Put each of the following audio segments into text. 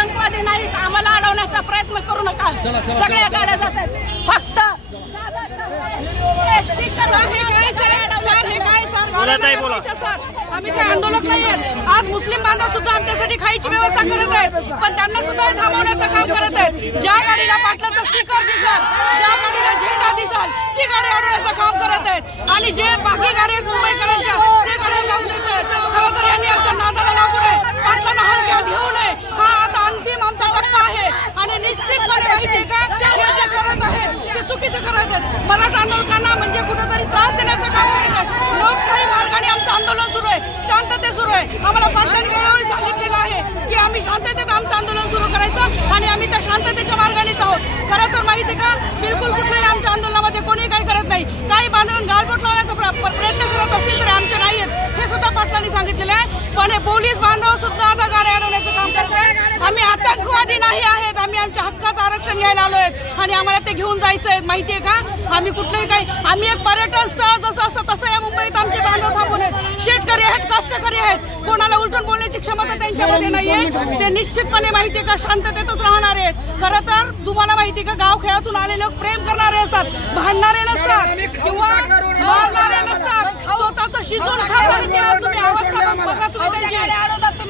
आतंकवादी नाहीत आम्हाला अडवण्याचा प्रयत्न करू नका. सगळ्या गाड्या जात आहेत. फक्त ST सर हे काय सर सर हे काय सर बोला ताई, बोला. सर आम्ही काही आंदोलक नाही आहेत. आज मुस्लिम बांधव सुद्धा आमच्यासाठी खायची व्यवस्था करत आहेत. पण त्यांना सुद्धा थांबवण्याचं काम करत आहेत. ज्या गाडीला पाटलाचं स्टिकर दिसाल ज्या गाडीला झेंडा दिसाल ती गाडी अडवण्याचं काम करत आहेत आणि जे बाकी गाड्या आहेत मुंबईकरांच्या ते गाड्या जाऊ देत आहेत खरं तर यांनी आमच्या नादाला लागू नये पाटलांना हलक्यात घेऊ नये हा आता अंतिम आमचा टप्पा आहे आणि निश्चितपणे माहितीये का हे जे करत आहेत ते चुकीचं करत आहेत. मराठा आंदोलकांना म्हणजे कुठेतरी त्रास देण्याचं काम करत आहेत. लोकशाही मार्गाने आमचं आंदोलन सुरू आहे. शांतते सुरू आहे. आम्हाला पाटलांनी वेळोवेळी सांगितलेलं आहे की आम्ही शांततेत आमचं आंदोलन सुरू करायचं आणि आम्ही त्या शांततेच्या मार्गानेच आहोत. खरं तर माहिती का? बिलकुल कुठल्याही आमच्या आंदोलनामध्ये कोणी काही करत नाही. काही बांधून गालबोट लावण्याचा प्रयत्न करत असतील तर आमचे नाही आहेत. हे सुद्धा पाटलांनी सांगितलेलं आहे. पण हे पोलीस बांधव सुद्धा आता गाड्या अडवण्याचं काम करत आहे आम्ही आतंकवादी नाही आहे. आमच्या हक्काचं आरक्षण घ्यायला आलो आहेत आणि आम्हाला ते घेऊन जायचं आहे माहितीये का? आम्ही कुठलंही काही आम्ही एक पर्यटन स्थळ जसं असतं तसं या मुंबईत आमचे बांधव थांबून आहेत. शेतकरी आहेत कष्टकरी आहेत. कोणाला उलटून बोलण्याची क्षमता त्यांच्यामध्ये नाहीये. ते निश्चितपणे माहितीये का? शांततेतच राहणार आहेत. खरं तर तुम्हाला माहिती का? गाव खेळातून आलेले लोक प्रेम करणारे असतात भांडणारे नसतात किंवा नसतात. स्वतःच शिजून तुम्ही अवस्था बघ- बघा तुम्ही त्यांची.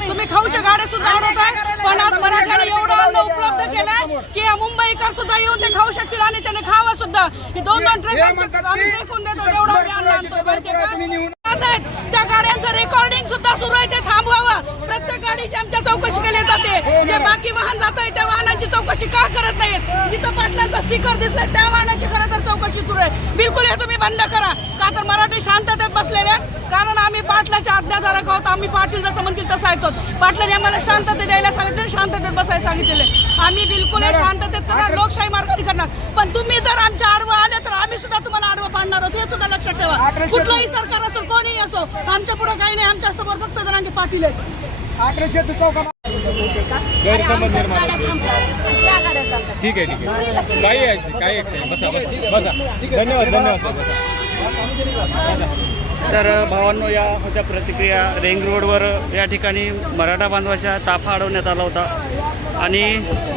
तुम्ही. खाऊच्या गाड्या सुद्धा अडवताय पण आज मराठ्याने एवढं अन्न उपलब्ध केलंय की या मुंबईकर सुद्धा येऊन ते खाऊ शकतील आणि त्याने खावं सुद्धा हे दोन दोन ट्रेक आम्ही फेकून देतो एवढं आणतोय का. त्या गाड्यांचं रेकॉर्डिंग सुद्धा सुरू आहे ते थांबवावं. प्रत्येक गाडीची आमच्या चौकशी केली जाते. जे बाकी वाहन जात आहे त्या वाहनांची चौकशी का करत नाहीत? जिथं पाटलांचा स्टिकर दिसलाय त्या वाहनाची खरं तर चौकशी सुरू आहे. बिलकुल हे तुम्ही बंद करा. का तर मराठी शांततेत बसलेले. कारण आम्ही पाटलाच्या आज्ञाधारक आहोत आम्ही पाटील जसं म्हणतील तसं ऐकतो. पाटलांनी आम्हाला शांतते द्यायला सांगितले शांततेत बसायला सांगितलेले आम्ही बिलकुल हे शांततेत करणार लोकशाही मार्गाने करणार. पण तुम्ही जर आमच्या आडवं आले तर आम्ही सुद्धा तुम्हाला आडवं पाडणार आहोत हे सुद्धा लक्षात ठेवा. कुठलंही सरकार असो कोणीही असो आमच्या पुढे काही नाही. आमच्यासमोर फक्त जणांचे पाटील आहेत. गैरसमज निर्माण होतो. ठीक आहे ठीक आहे. काही आहे काही. बसा बसा. बसा. धन्यवाद धन्यवाद. बसा. तर भावांनो या होत्या प्रतिक्रिया. रिंग रोडवर या ठिकाणी मराठा बांधवाच्या ताफा अडवण्यात आला होता. आणि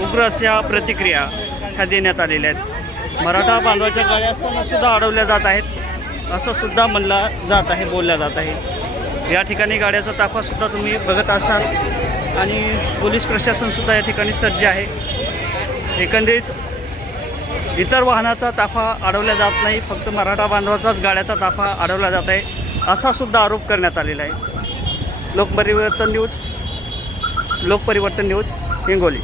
उग्र अशा प्रतिक्रिया ह्या देण्यात आलेल्या आहेत. मराठा बांधवाच्या गाड्या असताना सुद्धा अडवल्या जात आहेत. असं सुद्धा म्हणला जात आहे बोलल्या जात आहे. या ठिकाणी गाड्याचा ताफासुद्धा तुम्ही बघत असाल आणि पोलीस प्रशासनसुद्धा या ठिकाणी सज्ज आहे. एकंदरीत इतर वाहनाचा ताफा अडवला जात नाही फक्त मराठा बांधवाचाच गाड्याचा ताफा अडवला जात आहे असा सुद्धा आरोप करण्यात आलेला आहे. Lokparivartan news Lokparivartan news Hingoli.